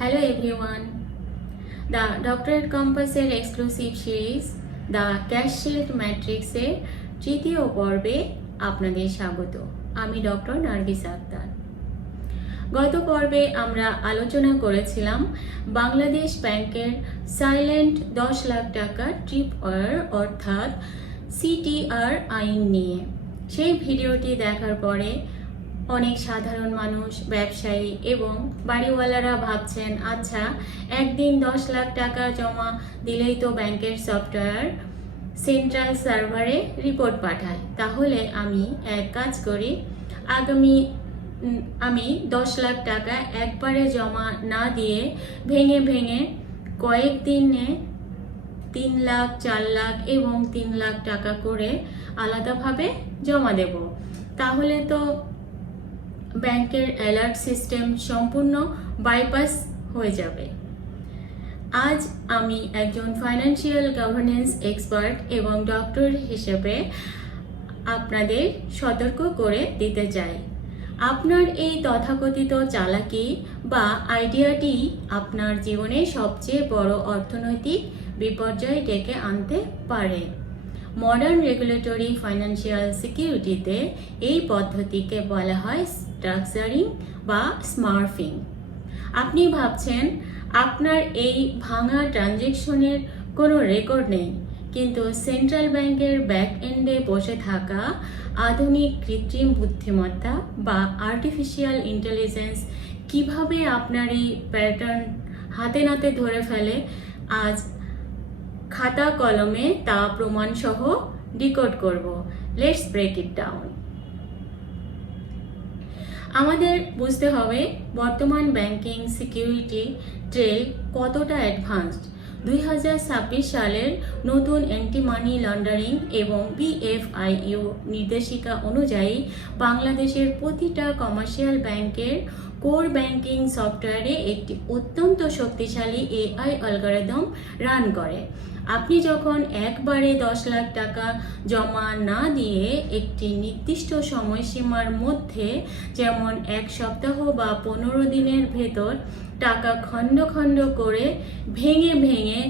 Hello everyone. The Doctorate Compass এর exclusive series the cash shield ম্যাট্রিক্সের তৃতীয় পর্বে আপনাদের স্বাগত। আমি ডক্টর নার্গিস আক্তার। গত পর্বে আমরা আলোচনা করেছিলাম বাংলাদেশ ব্যাংকের সাইলেন্ট 10 লাখ টাকা ট্রিপওয়ার অর্থাৎ সিটিআর আইন নিয়ে। সেই ভিডিওটি দেখার পরে অনেক সাধারণ মানুষ, ব্যবসায়ী এবং বাড়িওয়ালারা ভাবছেন, আচ্ছা একদিন 10 লাখ টাকা জমা দিলেই তো ব্যাংকের সফটওয়্যার সেন্ট্রাল সার্ভারে রিপোর্ট পাঠায়, তাহলে আমি এক কাজ করি, আমি 10 লাখ টাকা একবারে জমা না দিয়ে ভেঙে ভেঙে কয়েকদিনে 3 লাখ, 4 লাখ এবং 3 লাখ টাকা করে আলাদাভাবে জমা দেব। তাহলে তো ব্যাংকের অ্যালার্ট সিস্টেম সম্পূর্ণ বাইপাস হয়ে যাবে। আজ আমি একজন ফাইন্যান্সিয়াল গভর্নেন্স এক্সপার্ট এবং ডক্টর হিসেবে আপনাদের সতর্ক করে দিতে চাই, আপনার এই তথাকথিত চালাকি বা আইডিয়াটি আপনার জীবনে সবচেয়ে বড় অর্থনৈতিক বিপর্যয় ডেকে আনতে পারে। মডার্ন রেগুলেটরি ফাইন্যান্সিয়াল সিকিউরিটিতে এই পদ্ধতিকে বলা হয় স্ট্রাকচারিং বা স্মার্ফিং। আপনি ভাবছেন আপনার এই ভাঙা ট্রানজ্যাকশনের কোনো রেকর্ড নেই, কিন্তু সেন্ট্রাল ব্যাংকের ব্যাক এন্ডে বসে থাকা আধুনিক কৃত্রিম বুদ্ধিমত্তা বা আর্টিফিশিয়াল ইন্টেলিজেন্স কিভাবে আপনার এই প্যাটার্ন হাতে নাতে ধরে ফেলে, আজ খাতা কলমে তা প্রমাণ সহ ডিকোড করব। Let's break it down. আমাদের বুঝতে হবে বর্তমান ব্যাংকিং সিকিউরিটি ট্রেল কতটা অ্যাডভান্সড। 2026 সালের নতুন অ্যান্টি মানি লন্ডারিং এবং BFIU নির্দেশিকা অনুযায়ী বাংলাদেশের প্রতিটা কমার্শিয়াল ব্যাংকের কোর ব্যাংকিং সফটওয়্যারে একটি অত্যন্ত শক্তিশালী AI অ্যালগরিদম রান করে। আপনি যখন একবারে 10 লাখ টাকা জমা না দিয়ে একটি নির্দিষ্ট সময়সীমার মধ্যে, যেমন 1 সপ্তাহ বা 15 দিনের ভেতর টাকা খণ্ড খণ্ড করে ভেঙে ভেঙে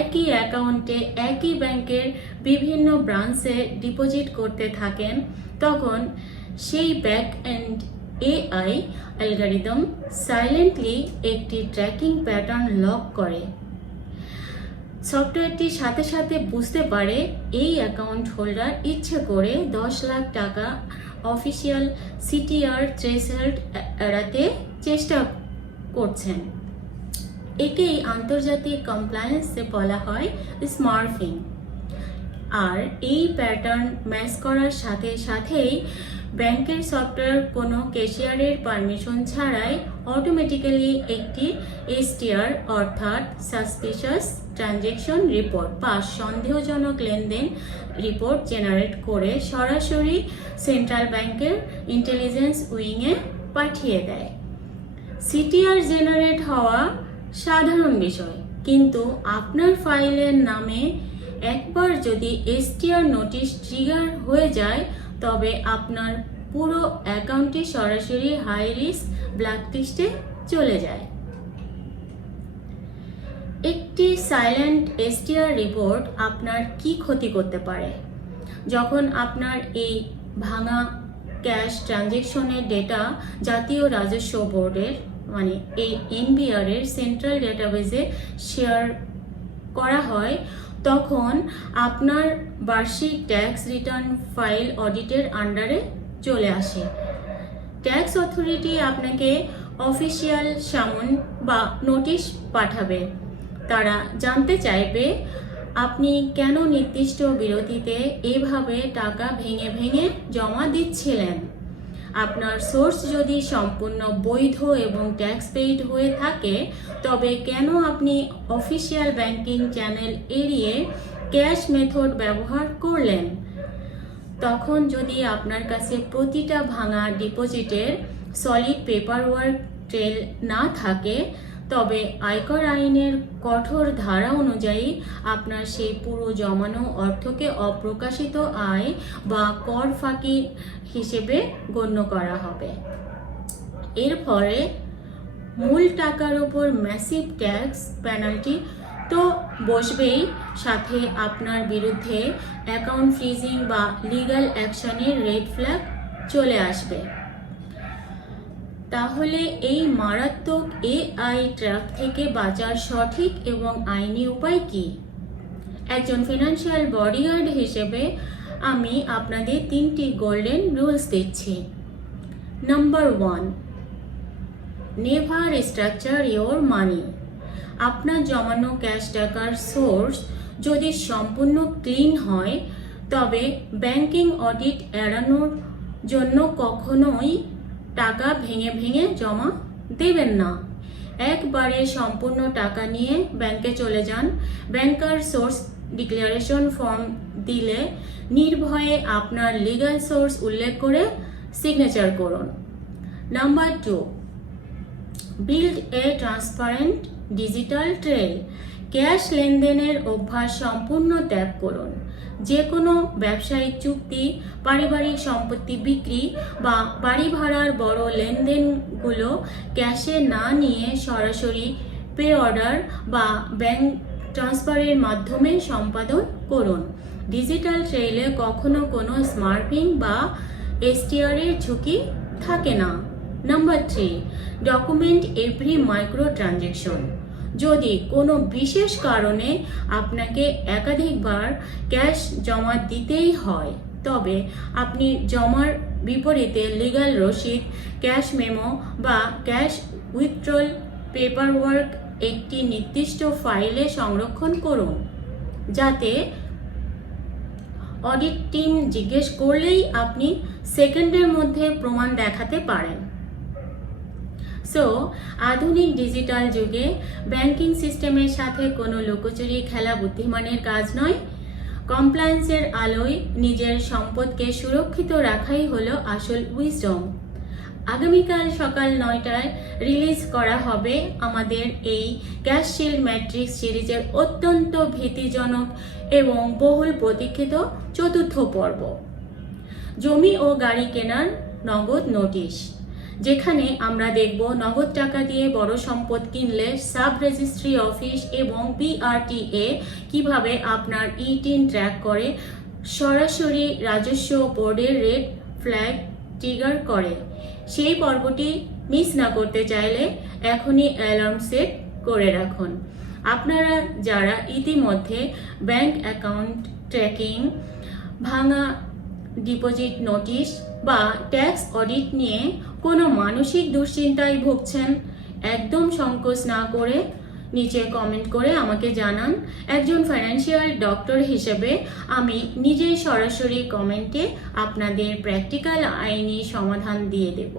একই অ্যাকাউন্টে একই ব্যাংকের বিভিন্ন ব্রাঞ্চে ডিপোজিট করতে থাকেন, তখন সেই back end AI algorithm silently একটি ট্র্যাকিং প্যাটার্ন লক করে। সফটওয়্যারটি সাথে সাথে বুঝতে পারে এই অ্যাকাউন্ট হোল্ডার ইচ্ছে করে 10 লাখ টাকা অফিসিয়াল সিটিআর থ্রেশহোল্ড এড়াতে চেষ্টা করছেন। একেই আন্তর্জাতিক কমপ্লায়েন্সে বলা হয় স্মার্ফিং। আর এই প্যাটার্ন ম্যাচ করার সাথে সাথেই ব্যাংকের সফটওয়্যার কোনো ক্যাশিয়ারের পারমিশন ছাড়াই অটোমেটিক্যালি একটি STR অর্থাৎ সাসপিশিয়াস ট্রানজ্যাকশন রিপোর্ট বা সন্দেহজনক লেনদেন রিপোর্ট জেনারেট করে সরাসরি সেন্ট্রাল ব্যাংকের ইন্টেলিজেন্স উইংয়ে পাঠিয়ে দেয়। সিটিআর জেনারেট হওয়া সাধারণ বিষয়, কিন্তু আপনার ফাইলের নামে একবার যদি STR নোটিশ ট্রিগার হয়ে যায়, তবে আপনার পুরো অ্যাকাউন্টটি সরাসরি হাই রিস্ক ব্ল্যাকলিস্টে চলে যায়। একটি সাইলেন্ট STR রিপোর্ট আপনার কি ক্ষতি করতে পারে? যখন আপনার এই ভাঙা ক্যাশ ট্রানজ্যাকশনের ডেটা জাতীয় রাজস্ব বোর্ডের মানে এই NBR এর সেন্ট্রাল ডেটাবেজে শেয়ার করা হয়, তখন আপনার বার্ষিক ট্যাক্স রিটার্ন ফাইল অডিটের আন্ডারে চলে আসে। ট্যাক্স অথরিটি আপনাকে অফিসিয়াল সামন বা নোটিশ পাঠাবে। তারা জানতে চাইবে আপনি কেন নির্দিষ্ট বিরতিতে এভাবে টাকা ভেঙে ভেঙে জমা দিচ্ছিলেন। আপনার সোর্স যদি সম্পূর্ণ বৈধ এবং ট্যাক্স পেইড হয়ে থাকে, তবে কেন আপনি অফিসিয়াল ব্যাংকিং চ্যানেল এড়িয়ে ক্যাশ মেথড ব্যবহার করলেন। তখন যদি আপনার কাছে প্রতিটা ভাঙা ডিপোজিটের সলিড পেপারওয়ার্ক ট্রেল না থাকে, তবে আয়কর আইনের কঠোর ধারা অনুযায়ী আপনার সেই পুরো জমানো অর্থকে অপ্রকাশিত আয় বা কর ফাঁকি হিসেবে গণ্য করা হবে। এর ফলে মূল টাকার ওপর ম্যাসিভ ট্যাক্স পেনাল্টি তো বসবেই, সাথে আপনার বিরুদ্ধে অ্যাকাউন্ট ফ্রিজিং বা লিগ্যাল অ্যাকশনের রেড ফ্ল্যাগ চলে আসবে। তাহলে এই মারাত্মক এআই ট্র্যাপ থেকে বাঁচার সঠিক এবং আইনি উপায় কি? একজন ফিনান্সিয়াল বডিগার্ড হিসেবে আমি আপনাদের 3টি গোল্ডেন রুলস দিচ্ছি। নাম্বার 1, নেভার স্ট্রাকচার ইয়োর মানি। আপনার জমানো ক্যাশ টাকার সোর্স যদি সম্পূর্ণ ক্লিন হয়, তবে ব্যাংকিং অডিট এড়ানোর জন্য কখনোই টাকা ভেঙে ভেঙে জমা দেবেন না। একবারে সম্পূর্ণ টাকা নিয়ে ব্যাংকে চলে যান। ব্যাংকার সোর্স ডিক্লারেশন ফর্ম দিলে নির্ভয়ে আপনার লিগ্যাল সোর্স উল্লেখ করে সিগনেচার করুন। Number 2, build a transparent digital trail. Cash লেনদেনের অভ্যাস সম্পূর্ণ ত্যাগ করুন। যে কোনো ব্যবসায়িক চুক্তি, পারিবারিক সম্পত্তি বিক্রি বা বাড়ি ভাড়ার বড় লেনদেনগুলো ক্যাশে না নিয়ে সরাসরি পে অর্ডার বা ব্যাংক ট্রান্সফারের মাধ্যমে সম্পাদন করুন। ডিজিটাল ট্রেলে কখনো কোনো স্মার্পিং বা এসটিআরের ঝুঁকি থাকে না। Number 3, document every micro transaction. যদি কোনো বিশেষ কারণে আপনাকে একাধিকবার ক্যাশ জমা দিতেই হয়, তবে আপনি জমার বিপরীতে লিগ্যাল রসিদ, ক্যাশ মেমো বা ক্যাশ উইথড্রল পেপারওয়ার্ক একটি নির্দিষ্ট ফাইলে সংরক্ষণ করুন, যাতে অডিট টিম জিজ্ঞেস করলেই আপনি সেকেন্ডের মধ্যে প্রমাণ দেখাতে পারেন। আধুনিক ডিজিটাল যুগে ব্যাংকিং সিস্টেমের সাথে কোনো লুকোচুরি খেলা বুদ্ধিমানের কাজ নয়। কমপ্লায়েন্সের আলোয় নিজের সম্পদকে সুরক্ষিত রাখাই হলো আসল উইজডম। আগামীকাল সকাল 9টায় রিলিজ করা হবে আমাদের এই ক্যাশ শিল্ড ম্যাট্রিক্স সিরিজের অত্যন্ত ভীতিজনক এবং বহুল প্রতীক্ষিত 4র্থ পর্ব, জমি ও গাড়ি কেনার নগদ নোটিশ, যেখানে আমরা দেখব নগদ টাকা দিয়ে বড় সম্পদ কিনলে সাব রেজিস্ট্রি অফিস এবং বিআরটিএ কিভাবে আপনার ই-টিন ট্র্যাক করে, সরাসরি রাজস্ব বোর্ডের রেড ফ্ল্যাগ ট্রিগার করে। সেই পর্বটি মিস না করতে চাইলে এখনই অ্যালার্ম সেট করে রাখুন। আপনারা যারা ইতিমধ্যে ব্যাংক অ্যাকাউন্ট ট্র্যাকিং, ভাঙা ডিপোজিট নোটিশ বা ট্যাক্স অডিট নিয়ে কোনো মানসিক দুশ্চিন্তায় ভুগছেন, একদম সংকোচ না করে নিচে কমেন্ট করে আমাকে জানান। একজন ফাইন্যান্সিয়াল ডক্টর হিসেবে আমি নিজেই সরাসরি কমেন্টে আপনাদের প্র্যাকটিক্যাল আইনি সমাধান দিয়ে দেব।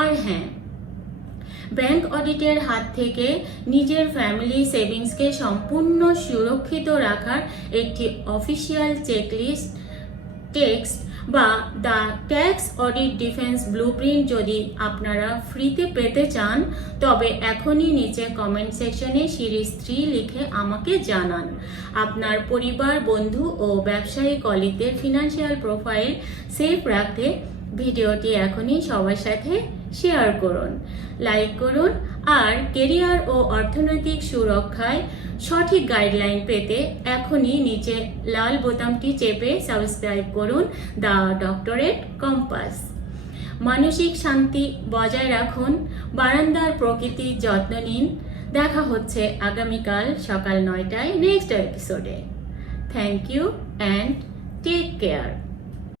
আর হ্যাঁ, ব্যাংক অডিটের হাত থেকে নিজের ফ্যামিলি সেভিংসকে সম্পূর্ণ সুরক্ষিত রাখার একটি অফিসিয়াল চেকলিস্ট টেক্সট বা the tax audit defence blueprint যদি আপনারা ফ্রিতে পেতে চান, তবে এখনই নিচে কমেন্ট সেকশনে সিরিজ 3 লিখে আমাকে জানান। আপনার পরিবার, বন্ধু ও ব্যবসায়ী কলিগদের ফিনান্সিয়াল প্রোফাইল সেভ রাখতে ভিডিওটি এখনই সবার সাথে শেয়ার করুন, লাইক করুন, আর কেরিয়ার ও অর্থনৈতিক সুরক্ষায় সঠিক গাইডলাইন পেতে এখনই নিচে লাল বোতামটি চেপে সাবস্ক্রাইব করুন দ্য ডক্টরেট কম্পাস। মানসিক শান্তি বজায় রাখুন, বারান্দার প্রকৃতির যত্ন নিন। দেখা হচ্ছে আগামীকাল সকাল 9টায় নেক্সট এপিসোডে। Thank you and take care.